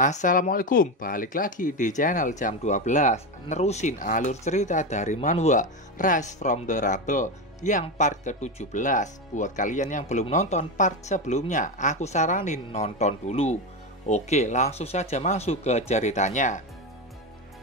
Assalamualaikum, balik lagi di channel jam 12. Nerusin alur cerita dari manhwa Rise from the Rubble yang part ke-17. Buat kalian yang belum nonton part sebelumnya, aku saranin nonton dulu. Oke, langsung saja masuk ke ceritanya.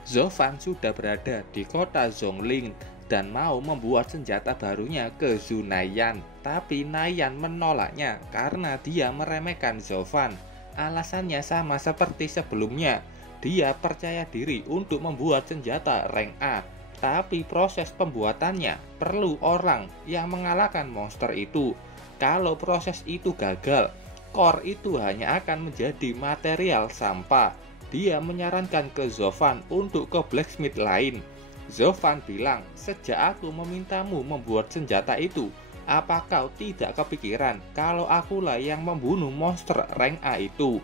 Zofan sudah berada di kota Zhongling dan mau membuat senjata barunya ke Zhu Naiyan. Tapi Naiyan menolaknya karena dia meremehkan Zofan. Alasannya sama seperti sebelumnya, dia percaya diri untuk membuat senjata rank A, tapi proses pembuatannya perlu orang yang mengalahkan monster itu. Kalau proses itu gagal, core itu hanya akan menjadi material sampah. Dia menyarankan ke Zofan untuk ke blacksmith lain. Zofan bilang, sejak aku memintamu membuat senjata itu, apa kau tidak kepikiran kalau akulah yang membunuh monster rank A itu?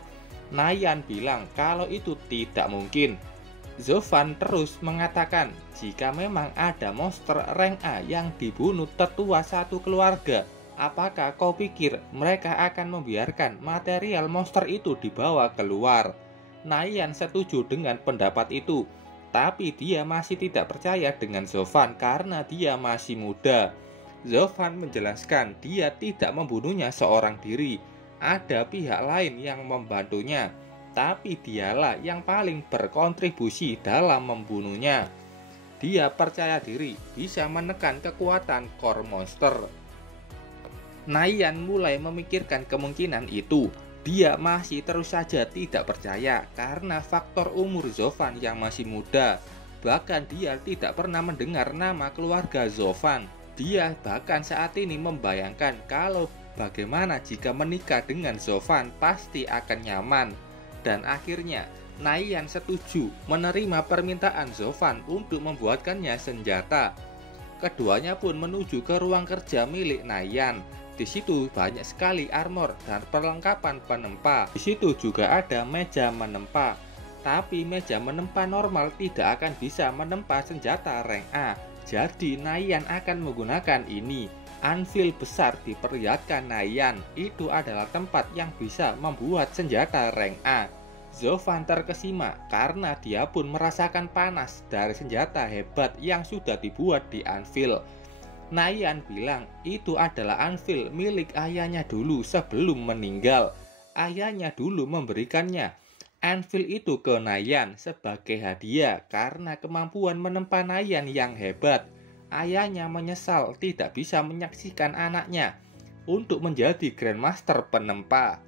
Naiyan bilang kalau itu tidak mungkin. Zofan terus mengatakan, jika memang ada monster rank A yang dibunuh tetua satu keluarga, apakah kau pikir mereka akan membiarkan material monster itu dibawa keluar? Naiyan setuju dengan pendapat itu, tapi dia masih tidak percaya dengan Zofan karena dia masih muda. Zofan menjelaskan dia tidak membunuhnya seorang diri, ada pihak lain yang membantunya, tapi dialah yang paling berkontribusi dalam membunuhnya. Dia percaya diri bisa menekan kekuatan core monster. Naiyan mulai memikirkan kemungkinan itu. Dia masih terus saja tidak percaya karena faktor umur Zofan yang masih muda. Bahkan dia tidak pernah mendengar nama keluarga Zofan. Dia bahkan saat ini membayangkan kalau bagaimana jika menikah dengan Zofan pasti akan nyaman. Dan akhirnya Naiyan setuju menerima permintaan Zofan untuk membuatkannya senjata. Keduanya pun menuju ke ruang kerja milik Naiyan. Di situ banyak sekali armor dan perlengkapan penempa. Di situ juga ada meja menempa. Tapi meja menempa normal tidak akan bisa menempa senjata rank A. Jadi Naiyan akan menggunakan ini. Anvil besar diperlihatkan Naiyan. Itu adalah tempat yang bisa membuat senjata rank A. Zofan terkesima karena dia pun merasakan panas dari senjata hebat yang sudah dibuat di anvil. Naiyan bilang itu adalah anvil milik ayahnya dulu sebelum meninggal. Ayahnya dulu memberikannya anvil itu ke Naiyan sebagai hadiah karena kemampuan menempa Naiyan yang hebat. Ayahnya menyesal tidak bisa menyaksikan anaknya untuk menjadi Grandmaster penempa.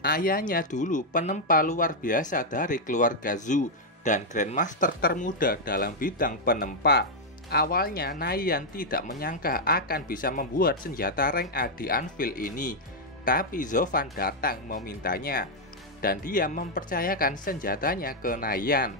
Ayahnya dulu penempa luar biasa dari keluarga Zhu dan Grandmaster termuda dalam bidang penempa. Awalnya Naiyan tidak menyangka akan bisa membuat senjata rank A di anvil ini, tapi Zofan datang memintanya dan dia mempercayakan senjatanya ke Naiyan.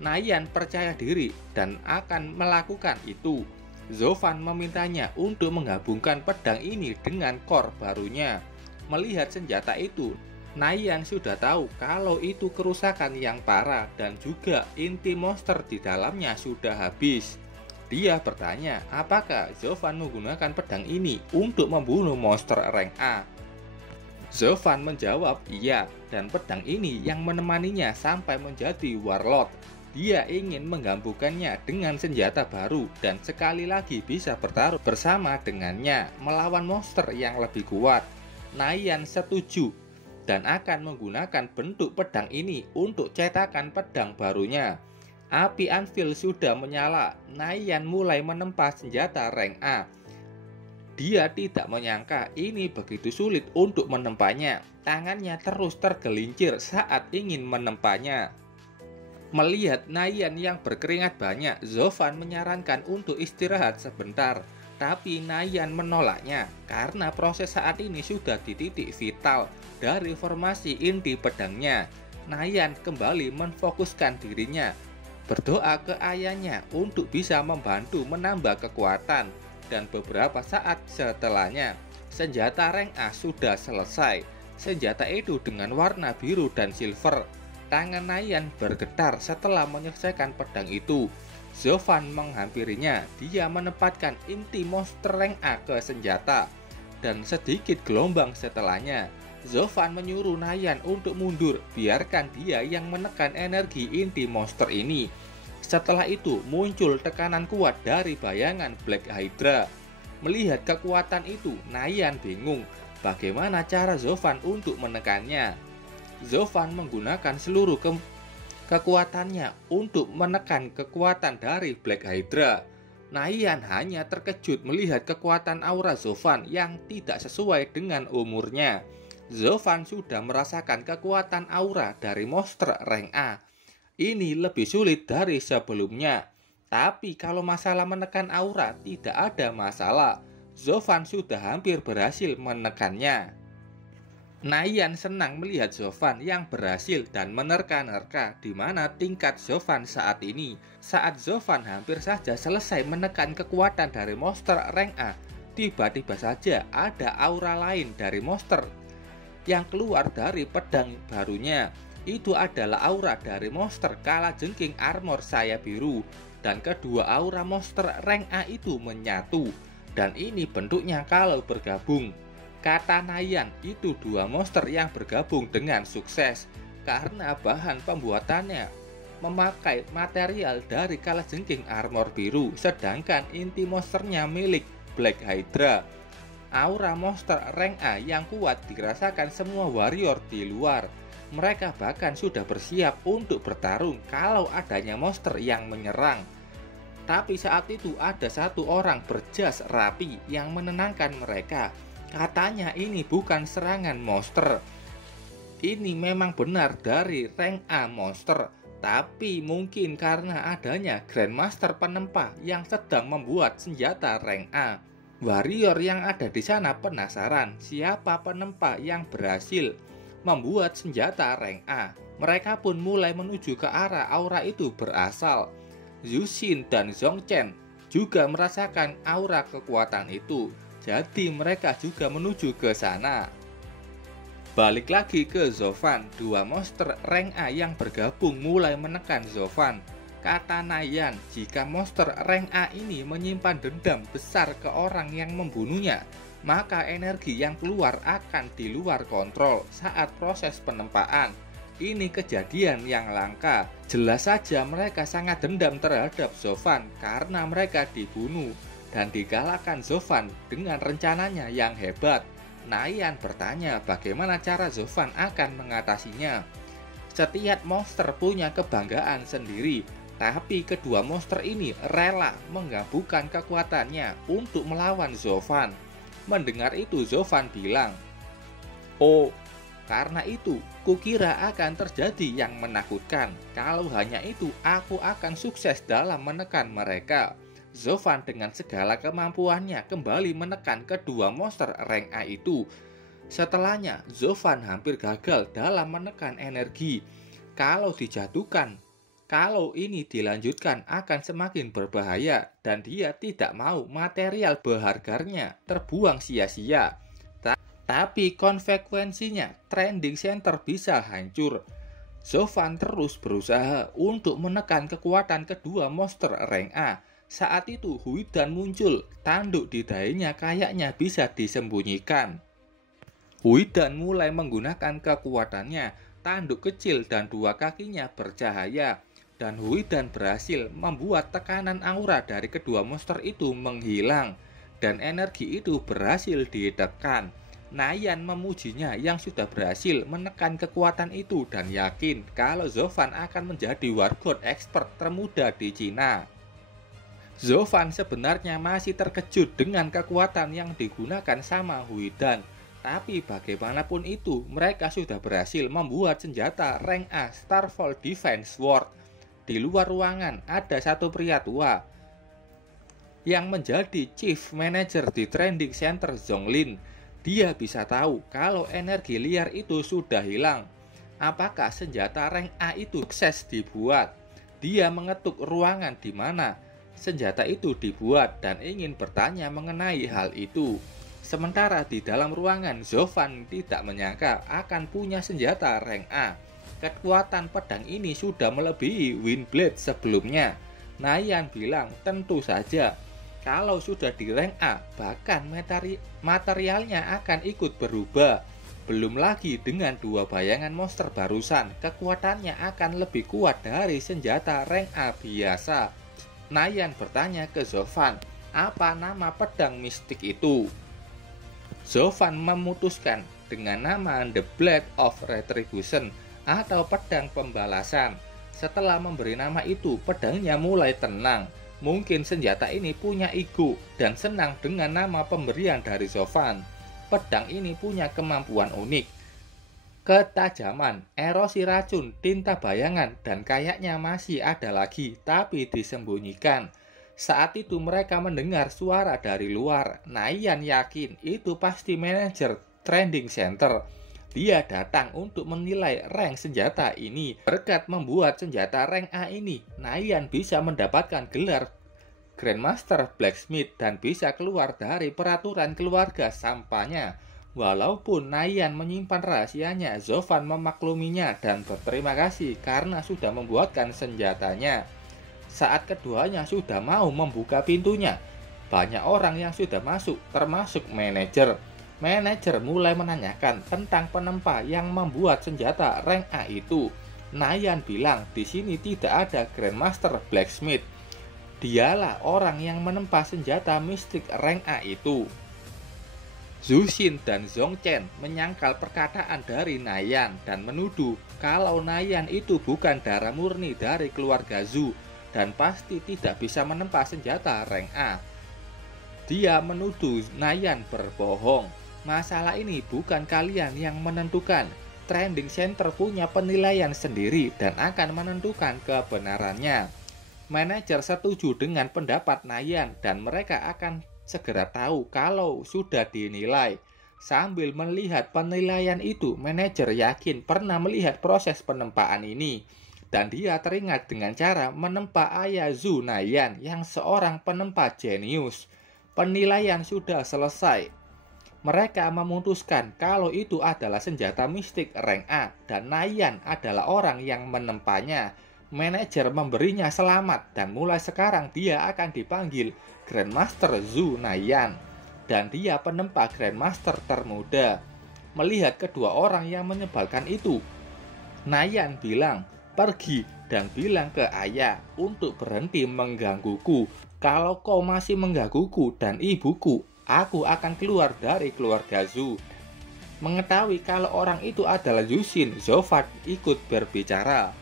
Naiyan percaya diri dan akan melakukan itu. Zofan memintanya untuk menggabungkan pedang ini dengan core barunya. Melihat senjata itu, Naiyan sudah tahu kalau itu kerusakan yang parah dan juga inti monster di dalamnya sudah habis. Dia bertanya apakah Zofan menggunakan pedang ini untuk membunuh monster rank A. Zofan menjawab iya, dan pedang ini yang menemaninya sampai menjadi warlord. Dia ingin menggabungkannya dengan senjata baru dan sekali lagi bisa bertaruh bersama dengannya melawan monster yang lebih kuat. Naiyan setuju dan akan menggunakan bentuk pedang ini untuk cetakan pedang barunya. Api anvil sudah menyala. Naiyan mulai menempa senjata rank A. Dia tidak menyangka ini begitu sulit untuk menempanya. Tangannya terus tergelincir saat ingin menempanya. Melihat Naiyan yang berkeringat banyak, Zofan menyarankan untuk istirahat sebentar. Tapi Naiyan menolaknya karena proses saat ini sudah di titik vital dari formasi inti pedangnya. Naiyan kembali menfokuskan dirinya, berdoa ke ayahnya untuk bisa membantu menambah kekuatan. Dan beberapa saat setelahnya, senjata rank A sudah selesai. Senjata itu dengan warna biru dan silver. Tangan Naiyan bergetar setelah menyelesaikan pedang itu. Zofan menghampirinya. Dia menempatkan inti monster rank A ke senjata. Dan sedikit gelombang setelahnya, Zovan menyuruh Nayan untuk mundur, biarkan dia yang menekan energi inti monster ini. Setelah itu muncul tekanan kuat dari bayangan Black Hydra. Melihat kekuatan itu, Nayan bingung bagaimana cara Zovan untuk menekannya. Zovan menggunakan seluruh kekuatannya untuk menekan kekuatan dari Black Hydra. Nayan hanya terkejut melihat kekuatan aura Zovan yang tidak sesuai dengan umurnya. Zovan sudah merasakan kekuatan aura dari monster rank A. Ini lebih sulit dari sebelumnya. Tapi kalau masalah menekan aura tidak ada masalah. Zovan sudah hampir berhasil menekannya. Nayan senang melihat Zovan yang berhasil dan menerka-nerka di mana tingkat Zovan saat ini. Saat Zovan hampir saja selesai menekan kekuatan dari monster rank A, tiba-tiba saja ada aura lain dari monster yang keluar dari pedang barunya. Itu adalah aura dari monster Kalajengking armor sayap biru, dan kedua aura monster rank A itu menyatu, dan ini bentuknya kalau bergabung. Kata Nayan, itu dua monster yang bergabung dengan sukses karena bahan pembuatannya memakai material dari Kalajengking armor biru, sedangkan inti monsternya milik Black Hydra. Aura monster rank A yang kuat dirasakan semua warrior di luar. Mereka bahkan sudah bersiap untuk bertarung kalau adanya monster yang menyerang. Tapi saat itu ada satu orang berjas rapi yang menenangkan mereka. Katanya ini bukan serangan monster. Ini memang benar dari rank A monster, tapi mungkin karena adanya Grandmaster penempa yang sedang membuat senjata rank A. Warrior yang ada di sana penasaran siapa penempa yang berhasil membuat senjata rank A. Mereka pun mulai menuju ke arah aura itu berasal. Zhu Xin dan Zhong Chen juga merasakan aura kekuatan itu, jadi mereka juga menuju ke sana. Balik lagi ke Zovan, dua monster rank A yang bergabung mulai menekan Zovan. Kata Nayan, jika monster rank A ini menyimpan dendam besar ke orang yang membunuhnya, maka energi yang keluar akan di luar kontrol saat proses penempaan. Ini kejadian yang langka. Jelas saja mereka sangat dendam terhadap Zovan karena mereka dibunuh dan dikalahkan Zovan dengan rencananya yang hebat. Nayan bertanya bagaimana cara Zovan akan mengatasinya. Setiap monster punya kebanggaan sendiri, tapi kedua monster ini rela menggabungkan kekuatannya untuk melawan Zovan. Mendengar itu Zovan bilang, "Oh, karena itu kukira akan terjadi yang menakutkan. Kalau hanya itu, aku akan sukses dalam menekan mereka." Zovan dengan segala kemampuannya kembali menekan kedua monster rank A itu. Setelahnya, Zovan hampir gagal dalam menekan energi. Kalau ini dilanjutkan akan semakin berbahaya dan dia tidak mau material berharganya terbuang sia-sia. Tapi konsekuensinya trending center bisa hancur. Zovan terus berusaha untuk menekan kekuatan kedua monster rank A. Saat itu Huidan muncul, tanduk di dahinya kayaknya bisa disembunyikan. Huidan mulai menggunakan kekuatannya, tanduk kecil dan dua kakinya bercahaya. Dan Huidan berhasil membuat tekanan aura dari kedua monster itu menghilang. Dan energi itu berhasil ditekan. Nayan memujinya yang sudah berhasil menekan kekuatan itu dan yakin kalau Zovan akan menjadi wargod expert termuda di Cina. Zovan sebenarnya masih terkejut dengan kekuatan yang digunakan sama Huidan. Tapi bagaimanapun itu, mereka sudah berhasil membuat senjata rank A Starfall Defense Sword. Di luar ruangan ada satu pria tua yang menjadi chief manager di trending center Zonglin. Dia bisa tahu kalau energi liar itu sudah hilang. Apakah senjata rank A itu sukses dibuat? Dia mengetuk ruangan di mana senjata itu dibuat dan ingin bertanya mengenai hal itu. Sementara di dalam ruangan, Zovan tidak menyangka akan punya senjata rank A. Kekuatan pedang ini sudah melebihi Windblade sebelumnya. Nayan bilang tentu saja, kalau sudah di rank A, bahkan materialnya akan ikut berubah. Belum lagi dengan 2 bayangan monster barusan, kekuatannya akan lebih kuat dari senjata rank A biasa. Nayan bertanya ke Zovan, apa nama pedang mistik itu? Zovan memutuskan dengan nama The Blade of Retribution atau pedang pembalasan. Setelah memberi nama itu, pedangnya mulai tenang. Mungkin senjata ini punya ego dan senang dengan nama pemberian dari Zovan. Pedang ini punya kemampuan unik, ketajaman, erosi racun, tinta bayangan, dan kayaknya masih ada lagi tapi disembunyikan. Saat itu mereka mendengar suara dari luar. Nayan yakin itu pasti manajer training center. Dia datang untuk menilai rank senjata ini. Berkat membuat senjata rank A ini, Nayan bisa mendapatkan gelar Grandmaster Blacksmith dan bisa keluar dari peraturan keluarga sampahnya. Walaupun Nayan menyimpan rahasianya, Zovan memakluminya dan berterima kasih karena sudah membuatkan senjatanya. Saat keduanya sudah mau membuka pintunya, banyak orang yang sudah masuk, termasuk manajer. Manajer mulai menanyakan tentang penempa yang membuat senjata rank A itu. Nayan bilang di sini tidak ada Grandmaster Blacksmith. Dialah orang yang menempa senjata mistik rank A itu. Zhu Xin dan Zhong Chen menyangkal perkataan dari Nayan dan menuduh kalau Nayan itu bukan darah murni dari keluarga Zhu dan pasti tidak bisa menempa senjata rank A. Dia menuduh Nayan berbohong. Masalah ini bukan kalian yang menentukan. Training Center punya penilaian sendiri dan akan menentukan kebenarannya. Manajer setuju dengan pendapat Nayan dan mereka akan segera tahu kalau sudah dinilai. Sambil melihat penilaian itu, manajer yakin pernah melihat proses penempaan ini. Dan dia teringat dengan cara menempa ayah Zhu Nayan yang seorang penempa jenius. Penilaian sudah selesai. Mereka memutuskan kalau itu adalah senjata mistik rank A dan Nayan adalah orang yang menempanya. Manajer memberinya selamat dan mulai sekarang dia akan dipanggil Grandmaster Zhu Nayan. Dan dia penempa Grandmaster termuda. Melihat kedua orang yang menyebalkan itu, Nayan bilang, pergi dan bilang ke ayah untuk berhenti menggangguku. Kalau kau masih menggangguku dan ibuku, aku akan keluar dari keluarga Zhu. Mengetahui kalau orang itu adalah Zhu Xin, Zovan ikut berbicara.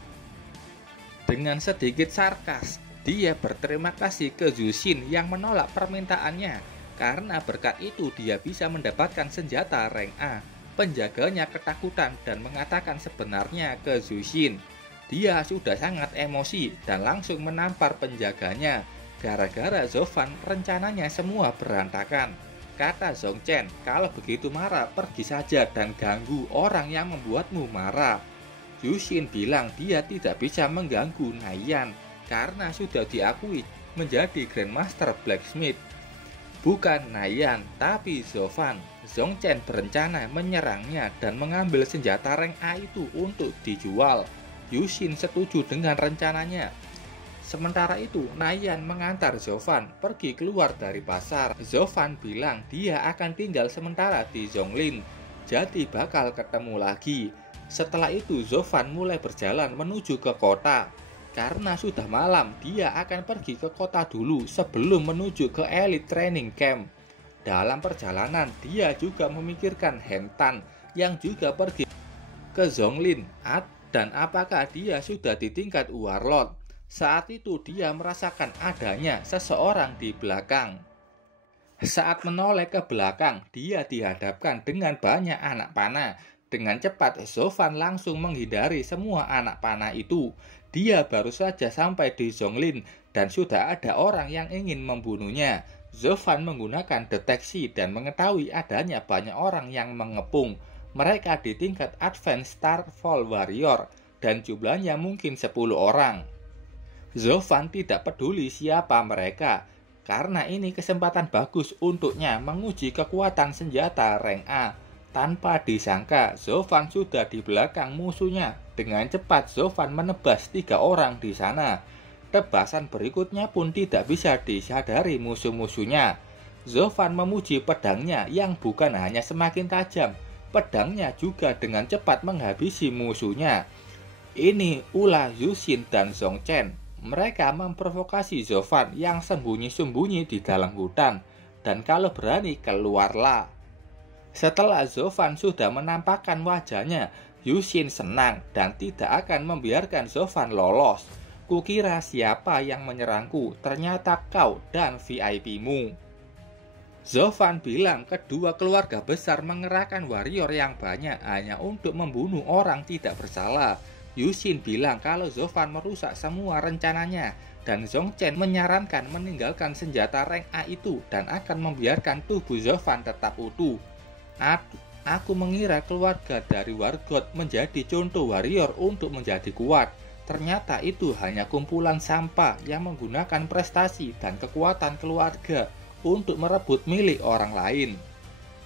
Dengan sedikit sarkas, dia berterima kasih ke Zhu Xin yang menolak permintaannya. Karena berkat itu dia bisa mendapatkan senjata rank A. Penjaganya ketakutan dan mengatakan sebenarnya ke Zhu Xin. Dia sudah sangat emosi dan langsung menampar penjaganya. Gara-gara Zovan rencananya semua berantakan. Kata Zhong Chen, kalau begitu marah pergi saja dan ganggu orang yang membuatmu marah. Zhu Xin bilang dia tidak bisa mengganggu Nayan karena sudah diakui menjadi Grandmaster Blacksmith. Bukan Nayan, tapi Zovan. Zhong Chen berencana menyerangnya dan mengambil senjata rank A itu untuk dijual. Zhu Xin setuju dengan rencananya. Sementara itu, Nayan mengantar Zovan pergi keluar dari pasar. Zovan bilang dia akan tinggal sementara di Zonglin, jadi bakal ketemu lagi. Setelah itu, Zovan mulai berjalan menuju ke kota. Karena sudah malam, dia akan pergi ke kota dulu sebelum menuju ke Elite Training Camp. Dalam perjalanan, dia juga memikirkan Han Tan yang juga pergi ke Zonglin dan apakah dia sudah di tingkat Warlord. Saat itu dia merasakan adanya seseorang di belakang. Saat menoleh ke belakang, dia dihadapkan dengan banyak anak panah. Dengan cepat, Zovan langsung menghindari semua anak panah itu. Dia baru saja sampai di Zonglin dan sudah ada orang yang ingin membunuhnya. Zovan menggunakan deteksi dan mengetahui adanya banyak orang yang mengepung. Mereka di tingkat Advanced Starfall Warrior dan jumlahnya mungkin 10 orang. Zovan tidak peduli siapa mereka, karena ini kesempatan bagus untuknya menguji kekuatan senjata rank A. Tanpa disangka, Zovan sudah di belakang musuhnya. Dengan cepat, Zovan menebas 3 orang di sana. Tebasan berikutnya pun tidak bisa disadari musuh-musuhnya. Zovan memuji pedangnya yang bukan hanya semakin tajam, Pedangnya juga dengan cepat menghabisi musuhnya. Ini ulah Yushin dan Zhong Chen. Mereka memprovokasi Zofan yang sembunyi-sembunyi di dalam hutan. Dan kalau berani keluarlah. Setelah Zofan sudah menampakkan wajahnya, Yushin senang dan tidak akan membiarkan Zofan lolos. Kukira siapa yang menyerangku, ternyata kau dan VIP-mu. Zofan bilang kedua keluarga besar mengerahkan warrior yang banyak hanya untuk membunuh orang tidak bersalah. Yushin bilang kalau Zofan merusak semua rencananya dan Zhong Chen menyarankan meninggalkan senjata rank A itu dan akan membiarkan tubuh Zofan tetap utuh. Aku mengira keluarga dari Wargot menjadi contoh warrior untuk menjadi kuat. Ternyata itu hanya kumpulan sampah yang menggunakan prestasi dan kekuatan keluarga untuk merebut milik orang lain.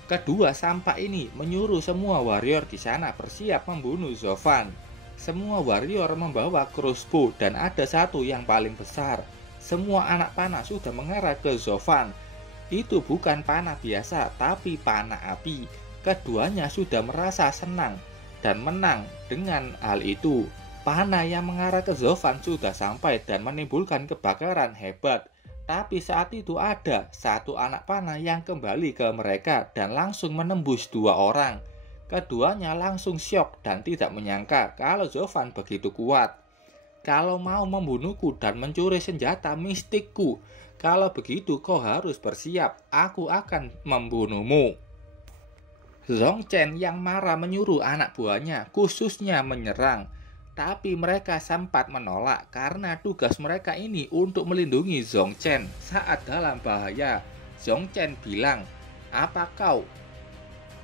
Kedua sampah ini menyuruh semua warrior di sana bersiap membunuh Zofan. Semua warrior membawa crossbow dan ada satu yang paling besar. Semua anak panah sudah mengarah ke Zofan. Itu bukan panah biasa tapi panah api. Keduanya sudah merasa senang dan menang dengan hal itu. Panah yang mengarah ke Zofan sudah sampai dan menimbulkan kebakaran hebat. Tapi saat itu ada satu anak panah yang kembali ke mereka dan langsung menembus dua orang. Keduanya langsung syok dan tidak menyangka kalau Zofan begitu kuat. Kalau mau membunuhku dan mencuri senjata mistikku, kalau begitu kau harus bersiap, aku akan membunuhmu. Zhong Chen yang marah menyuruh anak buahnya khususnya menyerang. Tapi mereka sempat menolak karena tugas mereka ini untuk melindungi Zhong Chen saat dalam bahaya. Zhong Chen bilang, "Apa kau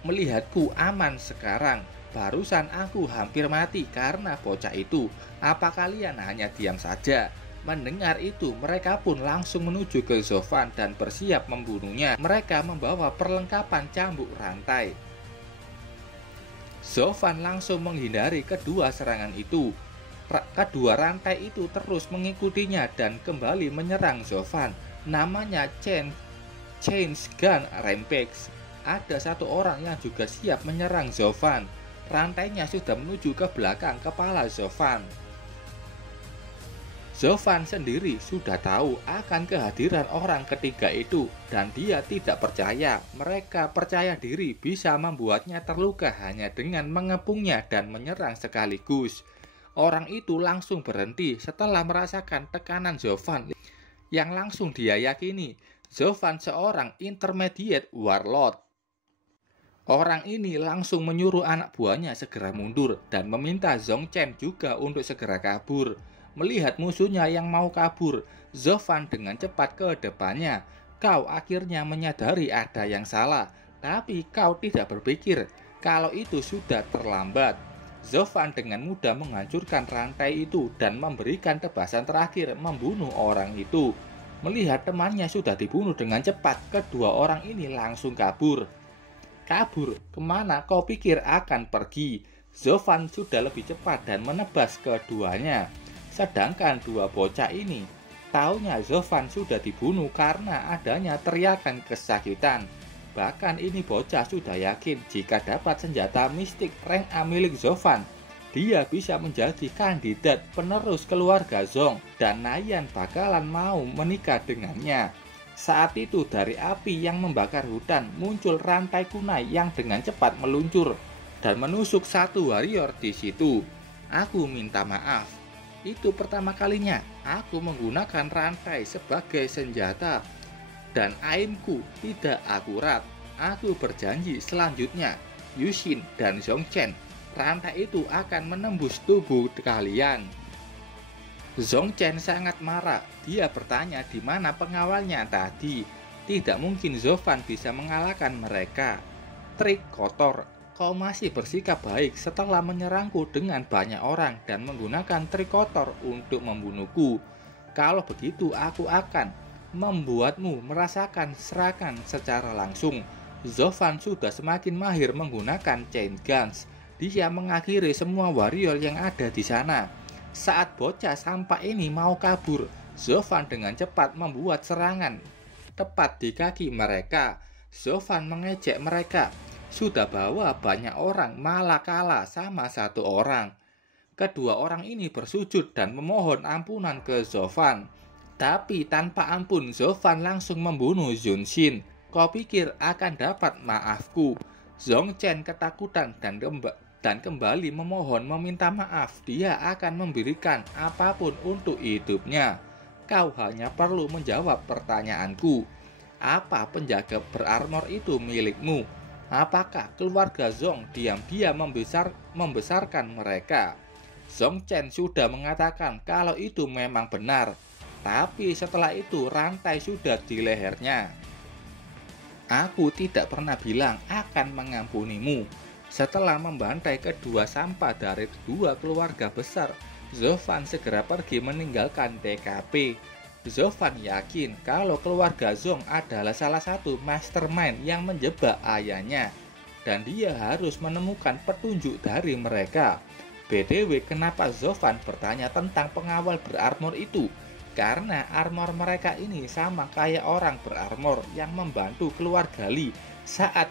melihatku aman sekarang? Barusan aku hampir mati karena bocah itu. Apa kalian hanya diam saja?" Mendengar itu, mereka pun langsung menuju ke Zofan dan bersiap membunuhnya. Mereka membawa perlengkapan cambuk rantai. Zofan langsung menghindari kedua serangan itu. Kedua rantai itu terus mengikutinya dan kembali menyerang Zofan. Namanya Chains Gun Rampage. Ada satu orang yang juga siap menyerang Zofan. Rantainya sudah menuju ke belakang kepala Zofan. Zofan sendiri sudah tahu akan kehadiran orang ketiga itu dan dia tidak percaya. Mereka percaya diri bisa membuatnya terluka hanya dengan mengepungnya dan menyerang sekaligus. Orang itu langsung berhenti setelah merasakan tekanan Zofan yang langsung dia yakini Zofan seorang intermediate warlord. Orang ini langsung menyuruh anak buahnya segera mundur dan meminta Zhong Chen juga untuk segera kabur. Melihat musuhnya yang mau kabur, Zofan dengan cepat ke depannya. Kau akhirnya menyadari ada yang salah, tapi kau tidak berpikir kalau itu sudah terlambat. Zofan dengan mudah menghancurkan rantai itu dan memberikan tebasan terakhir membunuh orang itu. Melihat temannya sudah dibunuh dengan cepat, kedua orang ini langsung kabur. Kabur? Kemana kau pikir akan pergi? Zofan sudah lebih cepat dan menebas keduanya. Sedangkan dua bocah ini, taunya Zofan sudah dibunuh karena adanya teriakan kesakitan. Bahkan ini bocah sudah yakin jika dapat senjata mistik rank A milik Zofan, dia bisa menjadi kandidat penerus keluarga Zhong dan Nayan bakalan mau menikah dengannya. Saat itu dari api yang membakar hutan muncul rantai kunai yang dengan cepat meluncur dan menusuk satu warrior di situ. Aku minta maaf. Itu pertama kalinya aku menggunakan rantai sebagai senjata dan aimku tidak akurat. Aku berjanji selanjutnya, Yushin dan Zhong Chen, rantai itu akan menembus tubuh kalian. Zhong Chen sangat marah. Dia bertanya di mana pengawalnya tadi. Tidak mungkin Zofan bisa mengalahkan mereka. Trik kotor. Kau masih bersikap baik setelah menyerangku dengan banyak orang dan menggunakan trik kotor untuk membunuhku. Kalau begitu aku akan membuatmu merasakan serangan secara langsung. Zofan sudah semakin mahir menggunakan chain guns. Dia mengakhiri semua warrior yang ada di sana. Saat bocah sampah ini mau kabur, Zofan dengan cepat membuat serangan tepat di kaki mereka. Zofan mengejek mereka. sudah bawa banyak orang malah kalah sama satu orang. Kedua orang ini bersujud dan memohon ampunan ke Zovan. Tapi tanpa ampun Zovan langsung membunuh Junshin. Kau pikir akan dapat maafku? Zhong Chen ketakutan dan kembali memohon meminta maaf. Dia akan memberikan apapun untuk hidupnya. Kau hanya perlu menjawab pertanyaanku. Apa penjaga berarmor itu milikmu? Apakah keluarga Zhong diam-diam membesarkan mereka? Zhong Chen sudah mengatakan kalau itu memang benar, tapi setelah itu rantai sudah di lehernya. Aku tidak pernah bilang akan mengampunimu. Setelah membantai kedua sampah dari dua keluarga besar, Zovan segera pergi meninggalkan TKP. Zovan yakin kalau keluarga Zhong adalah salah satu mastermind yang menjebak ayahnya, dan dia harus menemukan petunjuk dari mereka. BTW, kenapa Zovan bertanya tentang pengawal berarmor itu? Karena armor mereka ini sama kayak orang berarmor yang membantu keluarga Li saat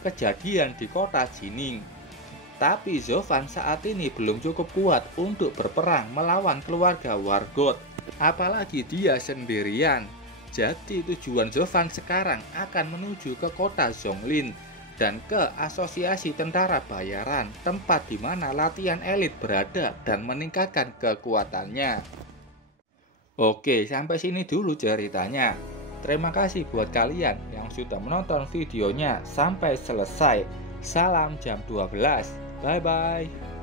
kejadian di kota Jining. Tapi Zovan saat ini belum cukup kuat untuk berperang melawan keluarga Wargot, apalagi dia sendirian. Jadi tujuan Zovan sekarang akan menuju ke kota Zonglin dan ke asosiasi tentara bayaran, tempat di mana latihan elit berada dan meningkatkan kekuatannya. Oke, sampai sini dulu ceritanya. Terima kasih buat kalian yang sudah menonton videonya sampai selesai. Salam jam 12. Bye bye.